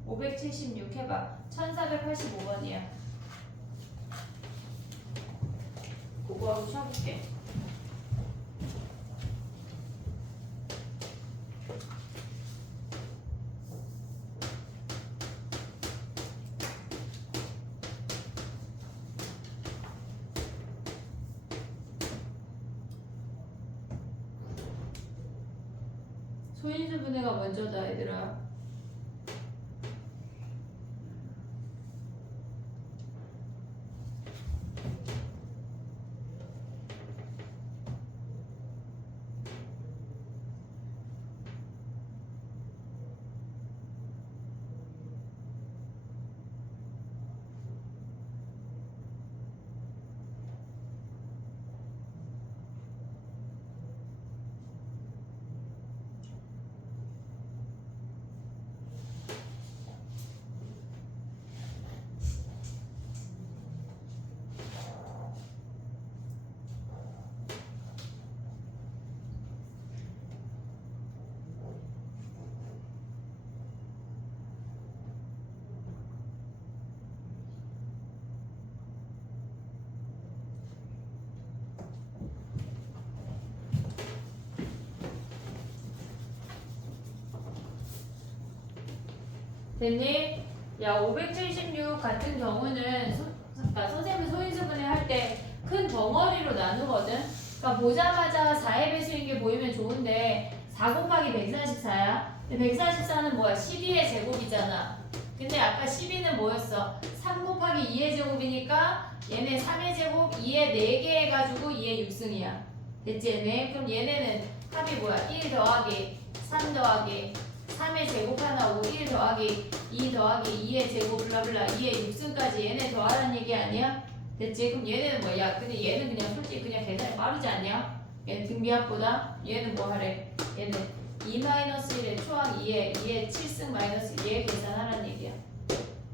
(576) 해봐. 1485번이야. 그거하고 쉬어볼게. 소인수 분해가 먼저다 얘들아. 됐니? 야, 576 같은 경우는 그러니까 선생님이 소인수분해 할 때 큰 덩어리로 나누거든. 그러니까 보자마자 4의 배수인 게 보이면 좋은데 4 곱하기 144야. 근데 144는 뭐야? 12의 제곱이잖아. 근데 아까 12는 뭐였어? 3 곱하기 2의 제곱이니까 얘네 3의 제곱 2에 4개 해가지고 2의 6승이야. 됐지 얘네? 그럼 얘네는 합이 뭐야? 1 더하기 3 더하기 3의 제곱 하나 오고 1 더하기 2 더하기 2의 제곱 블라블라 2의 6승까지 얘네 더하라는 얘기 아니야? 됐지? 그럼 얘네는 뭐야? 근데 얘는 그냥 솔직히 그냥 계산이 빠르지 않냐? 얘는 등비합보다 얘는 뭐 하래? 얘는 2-1의 초항 2의 7승 마이너스 2의 계산하라는 얘기야.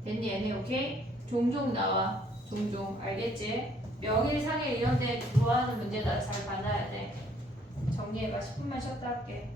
됐니 얘네? 오케이? 종종 나와. 종종. 알겠지? 명일상일 이런 데 좋아하는 문제다. 잘 봐놔야 돼. 정리해봐. 10분만 쉬었다 할게.